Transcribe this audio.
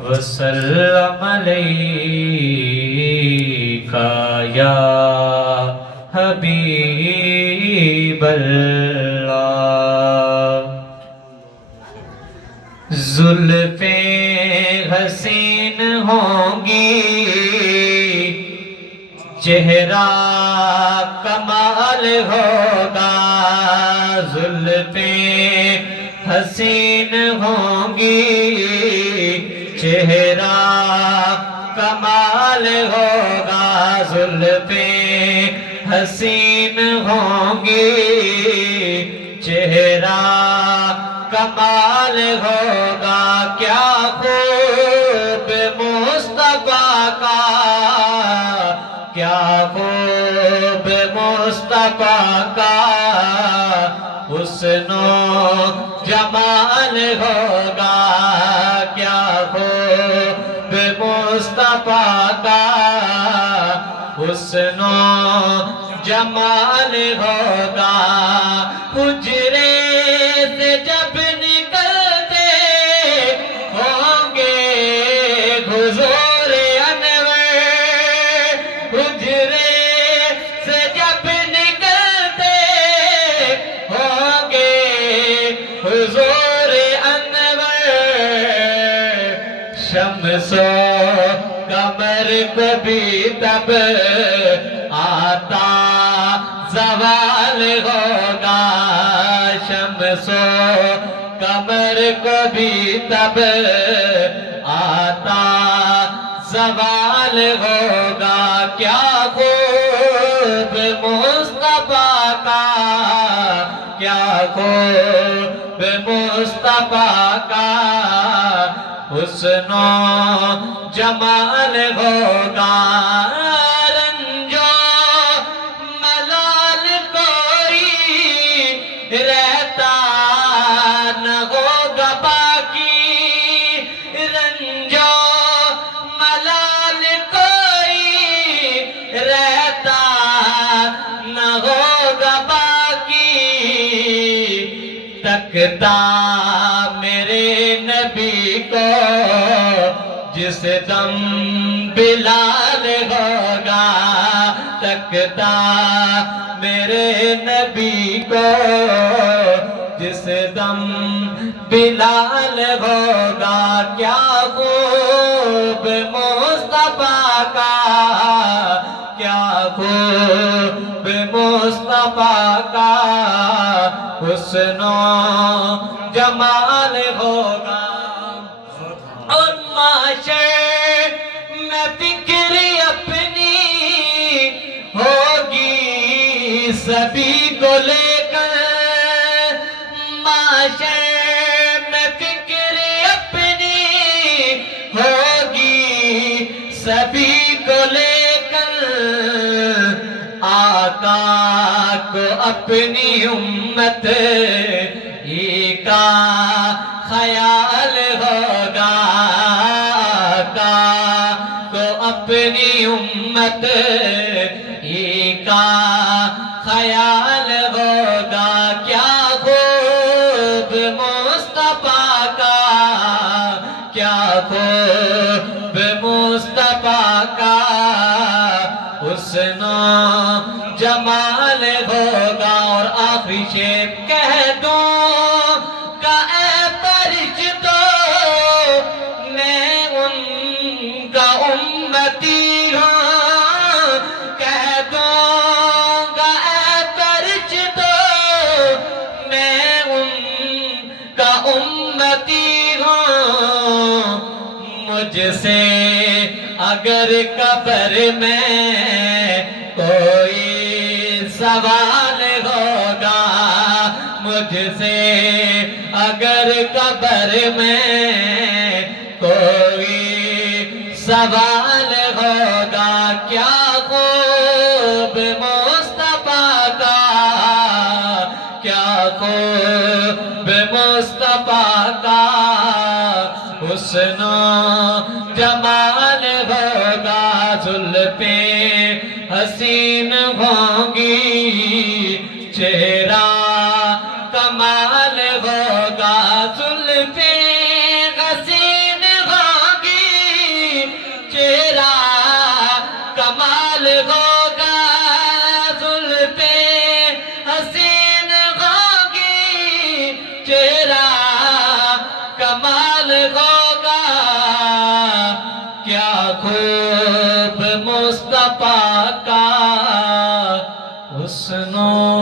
وسلم علیکا یا حبیب اللہ زلفیں حسین ہوں گی چہرہ کمال ہوگا زلفیں حسین ہوں گی چہرہ کمال ہوگا زلفیں حسین ہوں گی چہرہ کمال ہوگا کیا خوب مصطفیٰ کا کیا خوب مصطفیٰ کا حسن و جمال ہوگا کیا خوب مصطفیٰ کا حسن و جمال ہوگا حجرے سے جب نکلتے ہوں گے حضور انور حجرے سے جب نکلتے ہوں گے حضور انور شمس و قمر کو بھی تب آتا زوال ہوگا شمس و قمر کو بھی تب آتا زوال ہوگا کیا خوب مصطفیٰ کا کیا خوب مصطفیٰ کا حسن و جمال ہوگا رنج و ملال کوئی رہتا نہ ہوگا باقی رنج و ملال کوئی رہتا نہ ہوگا باقی تکتا میرے نبی کو جس دم بلال ہوگا تکتا میرے نبی کو جس دم بلال ہوگا کیا خوب مصطفیٰ کا کیا خوب مصطفیٰ کا حسن و جمال ہوگا اور معاشر میں فکر اپنی ہوگی سبھی کو لے کر معاشر میں فکر اپنی ہوگی سبھی کو لے کر آقا کو اپنی امت ہی کا خیال ہوگا آقا کو اپنی امت ہی کا خیال ہوگا کیا خوب مصطفیٰ کا کیا خوب مصطفیٰ کا حسن و جمال ہوگا اور آخری شعر کہہ دوں کا اے فرشتو میں ان کا امتی ہوں کہہ دوں گا اے فرشتو میں ان کا امتی ہوں مجھ سے اگر قبر میں کوئی سوال ہوگا مجھ سے اگر قبر میں کوئی سوال ہوگا کیا خوب مصطفیٰ کا کیا خوب مصطفیٰ کا حسن و جمال ہوگا زلفیں حسین ہوں گی چہرہ کمال ہوگا زلفیں حسین کمال ہوگا کیا خوب مصطفیٰ کا حسن و